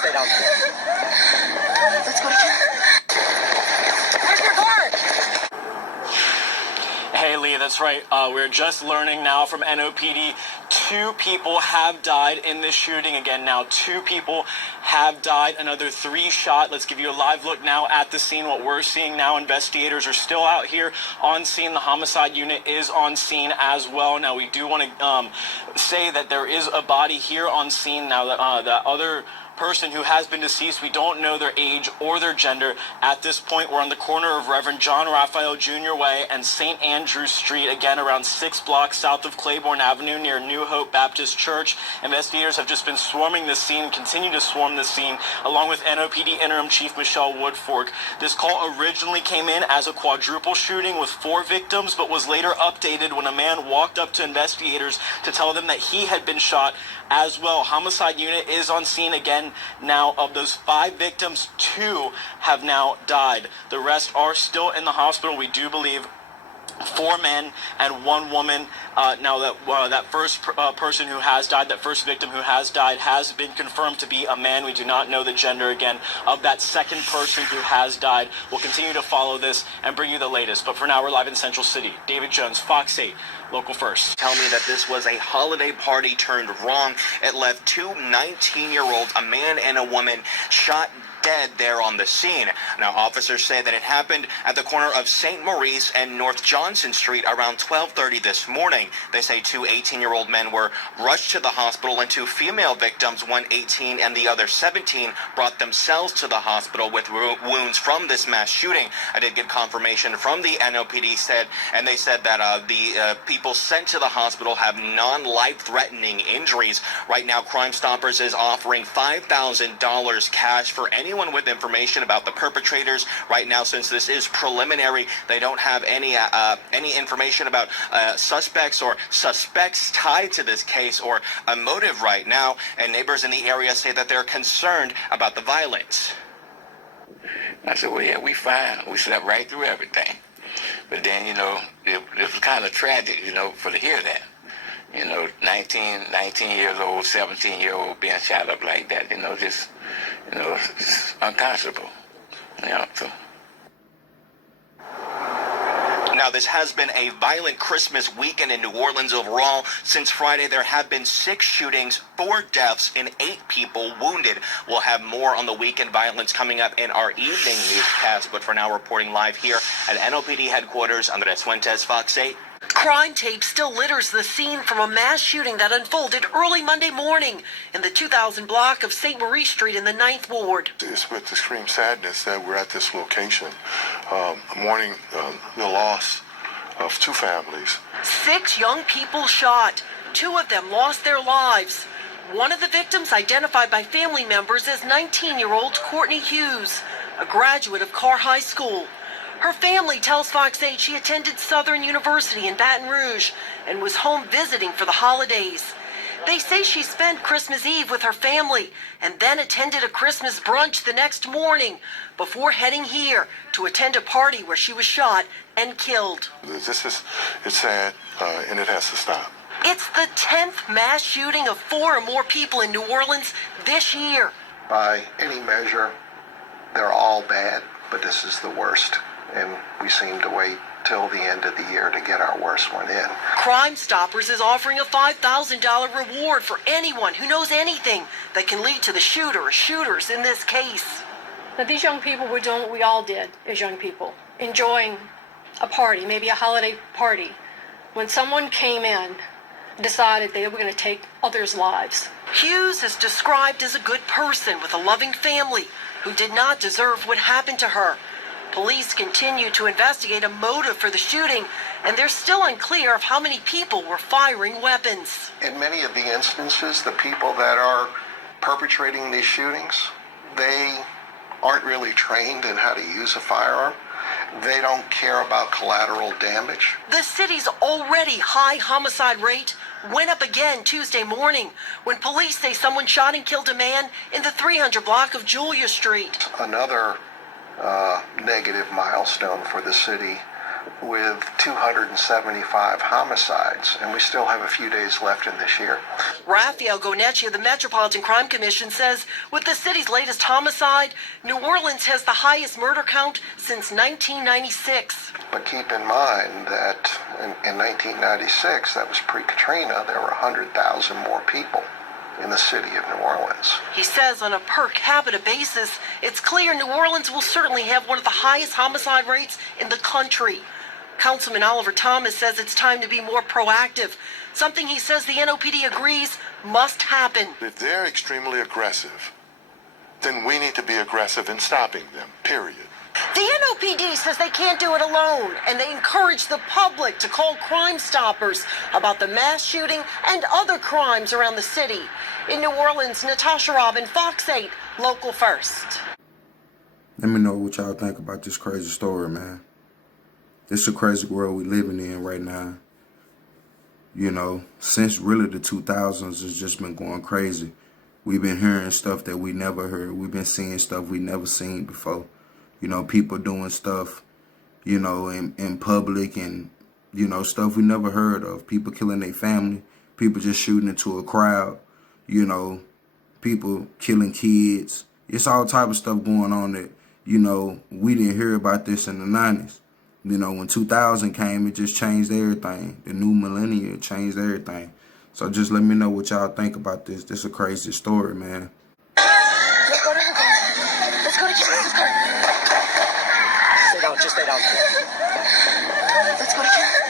stay down. Let's go to camp. Where's your car? Hey, Lee, that's right. We're just learning now from NOPD. 2 people have died in this shooting. Again, now 2 people have died. Another 3 shot. Let's give you a live look now at the scene. What we're seeing now, investigators are still out here on scene. The homicide unit is on scene as well. Now, we do want to say that there is a body here on scene. Now, that other person who has been deceased, we don't know their age or their gender. At this point, we're on the corner of Reverend John Raphael Jr. Way and St. Andrews Street, again around 6 blocks south of Claiborne Avenue near New Hope Baptist Church. Investigators have just been swarming the scene, continue to swarm the scene, along with NOPD Interim Chief Michelle Woodfork. This call originally came in as a quadruple shooting with 4 victims, but was later updated when a man walked up to investigators to tell them that he had been shot as well. Homicide unit is on scene again. Now, of those 5 victims, 2 have now died. The rest are still in the hospital. We do believe 4 men and 1 woman. Now that first person who has died, that first victim who has died, has been confirmed to be a man. We do not know the gender again of that second person who has died. We'll continue to follow this and bring you the latest. But for now, we're live in Central City. David Jones, Fox 8, Local First. Tell me that this was a holiday party turned wrong. It left 2 19-year-olds, a man and a woman, shot dead there on the scene. Now, officers say that it happened at the corner of St. Maurice and North Johnson Street around 12:30 this morning. They say 2 18-year-old men were rushed to the hospital and 2 female victims, one 18 and the other 17, brought themselves to the hospital with wounds from this mass shooting. I did get confirmation from the NOPD and they said that the people sent to the hospital have non-life-threatening injuries. Right now, Crime Stoppers is offering $5,000 cash for anyone with information about the perpetrators. Right now, since this is preliminary, they don't have any information about suspects or suspects tied to this case or a motive right now, and neighbors in the area say that they're concerned about the violence. I said, well, yeah, we fine. We slept right through everything. But then, it was kind of tragic, to hear that. 19 years old, 17-year-old being shot up like that, it's unconscionable. So. Now, this has been a violent Christmas weekend in New Orleans overall. Since Friday, there have been 6 shootings, 4 deaths, and 8 people wounded. We'll have more on the weekend violence coming up in our evening newscast, but for now, reporting live here at NOPD headquarters, Andres Fuentes, Fox 8. Crime tape still litters the scene from a mass shooting that unfolded early Monday morning in the 2000 block of St. Marie Street in the 9th Ward. It's with extreme sadness that we're at this location, mourning the loss of 2 families. 6 young people shot. 2 of them lost their lives. One of the victims identified by family members as 19-year-old Courtney Hughes, a graduate of Carr High School. Her family tells Fox 8 she attended Southern University in Baton Rouge and was home visiting for the holidays. They say she spent Christmas Eve with her family and then attended a Christmas brunch the next morning before heading here to attend a party where she was shot and killed. It's sad, and it has to stop. It's the 10th mass shooting of 4 or more people in New Orleans this year. By any measure, they're all bad, but this is the worst. And we seem to wait till the end of the year to get our worst one in. Crime Stoppers is offering a $5,000 reward for anyone who knows anything that can lead to the shooter or shooters in this case. Now, these young people were doing what we all did as young people, enjoying a party, maybe a holiday party, when someone came in, decided they were going to take others' lives. Hughes is described as a good person with a loving family who did not deserve what happened to her. Police continue to investigate a motive for the shooting, and they're still unclear of how many people were firing weapons. In many of the instances, the people that are perpetrating these shootings, they aren't really trained in how to use a firearm. They don't care about collateral damage. The city's already high homicide rate went up again Tuesday morning when police say someone shot and killed a man in the 300 block of Julia Street. Another negative milestone for the city. with 275 homicides, and we still have a few days left in this year. Raphael Gonecci of the Metropolitan Crime Commission says with the city's latest homicide, New Orleans has the highest murder count since 1996. But keep in mind that in 1996, that was pre-Katrina, there were 100,000 more people in the city of New Orleans. He says on a per capita basis, it's clear New Orleans will certainly have one of the highest homicide rates in the country. Councilman Oliver Thomas says it's time to be more proactive, something he says the NOPD agrees must happen. If they're extremely aggressive, then we need to be aggressive in stopping them, period. The NOPD says they can't do it alone, and they encourage the public to call Crime Stoppers about the mass shooting and other crimes around the city. In New Orleans, Natasha Robin, Fox 8, Local First. Let me know what y'all think about this crazy story, man. This is a crazy world we living in right now. You know, since really the 2000s, it's just been going crazy. We've been hearing stuff that we never heard. We've been seeing stuff we never seen before. You know, people doing stuff, you know, in public and, you know, stuff we never heard of. People killing their family. People just shooting into a crowd. You know, people killing kids. It's all type of stuff going on that, you know, we didn't hear about this in the 90s. You know, when 2000 came, it just changed everything. The new millennium changed everything. So just let me know what y'all think about this. This is a crazy story, man. Let's go to her car. Let's go to Jim's car. Stay down, just stay down. Let's go to Jim's.